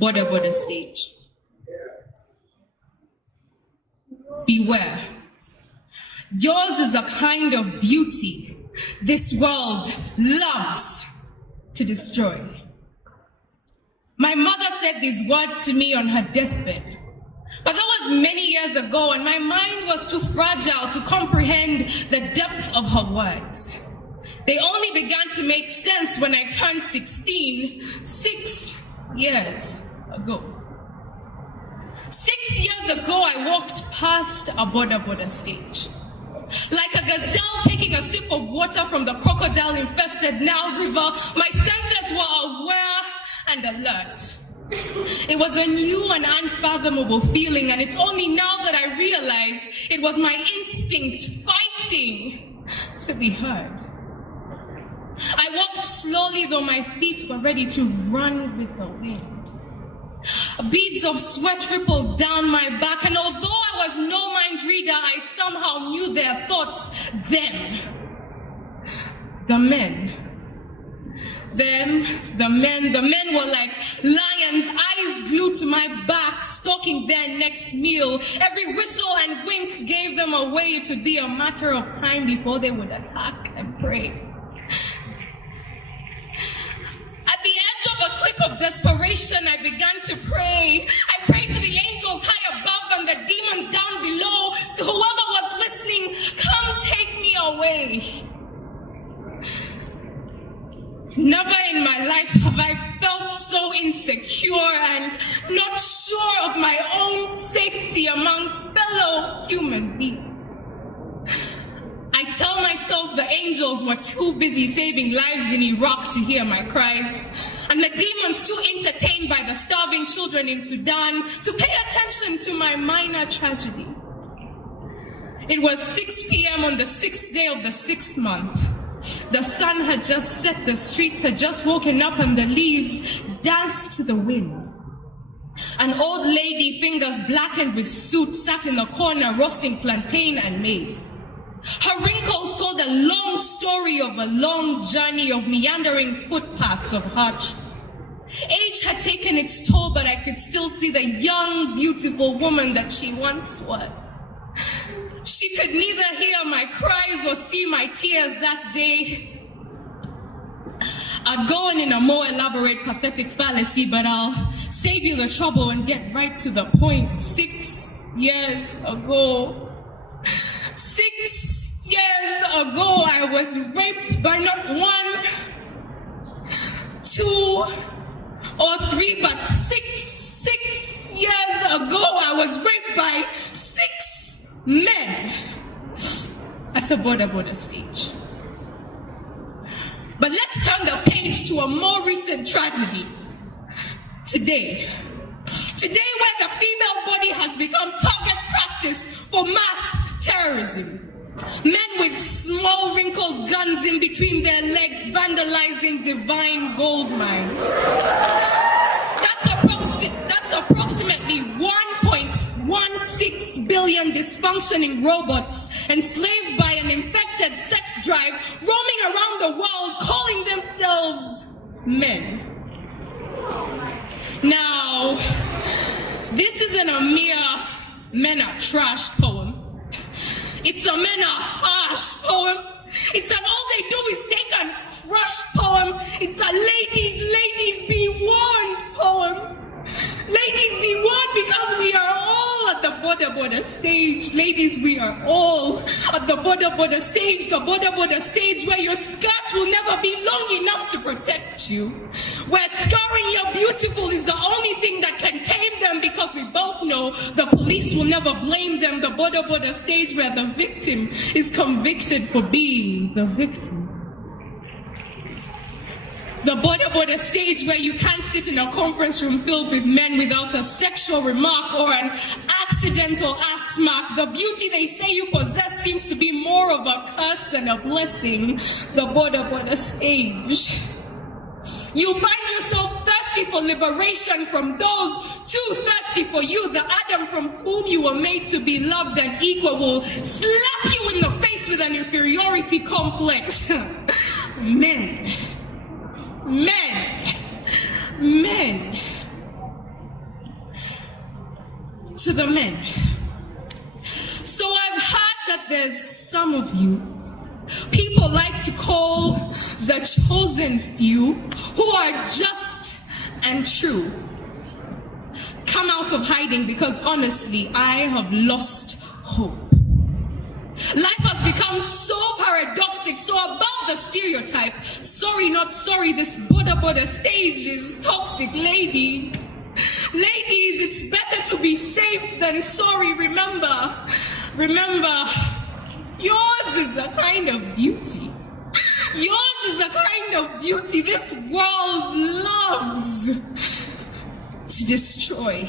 Boda stage. Beware. Yours is a kind of beauty this world loves to destroy. My mother said these words to me on her deathbed. But that was many years ago, and my mind was too fragile to comprehend the depth of her words. They only began to make sense when I turned 16, 6 years ago. 6 years ago, I walked past a Boda stage. Like a gazelle taking a sip of water from the crocodile-infested Nile River, my senses were aware and alert. It was a new and unfathomable feeling, and it's only now that I realize it was my instinct fighting to be heard. I walked slowly, though my feet were ready to run with the wind. Beads of sweat rippled down my back, and although I was no mind reader, I somehow knew their thoughts. Them. The men. The men were like lions, eyes glued to my back, stalking their next meal. Every whistle and wink gave them away. It would be a matter of time before they would attack and prey. At the edge of a cliff of desperation, I began to pray. I prayed to the angels high above and the demons down below. To whoever was listening, come take me away. Never in my life have I felt so insecure and not sure of my own safety among fellow human beings. I tell myself the angels were too busy saving lives in Iraq to hear my cries, and the demons too entertained by the starving children in Sudan to pay attention to my minor tragedy. It was 6 p.m. on the 6th day of the 6th month. The sun had just set, the streets had just woken up, and the leaves danced to the wind. An old lady, fingers blackened with soot, sat in the corner roasting plantain and maize. Her wrinkles told a long story of a long journey of meandering footpaths of hardship. Age had taken its toll, but I could still see the young, beautiful woman that she once was. She could neither hear my cries or see my tears that day. I'd go on in a more elaborate, pathetic fallacy, but I'll save you the trouble and get right to the point. 6 years ago. 6 years ago, I was raped by not 1, 2, or 3, but 6 years ago, I was raped by 6 men at a Boda stage. But let's turn the page to a more recent tragedy. Today, where the female body has become target practice for mass terrorism. Men with small wrinkled guns in between their legs vandalizing divine gold mines. That's approximately 1.16 billion dysfunctioning robots enslaved by an infected sex drive roaming around the world calling themselves men. Now, this isn't a mere men are trash poem. It's a men are harsh poem. It's an all they do is take and crush poem. It's a ladies be warned poem. Ladies be warned because we are all at the Boda stage. Ladies, we are all at the Boda stage. The Boda stage where your skirt will never be long enough to protect you. Where scarring your beautiful is the only thing that can tame them, because we both know the police will never blame them. The Boda stage where the victim is convicted for being the victim. The Boda stage where you can't sit in a conference room filled with men without a sexual remark or an accidental ass smack. The beauty they say you possess seems to be more of a curse than a blessing. The Boda stage. You find yourself thirsty for liberation from those too thirsty for you. The Adam from whom you were made to be loved and equal will slap you in the face with an inferiority complex. Men. the men. So I've heard that there's some of you, people like to call the chosen few, who are just and true. Come out of hiding, because honestly, I have lost hope. Life has become so paradoxic, so about the stereotype. Sorry, not sorry, this Boda stage is toxic, ladies. Ladies, it's better to be safe than sorry. Remember, yours is the kind of beauty. Yours is the kind of beauty this world loves to destroy.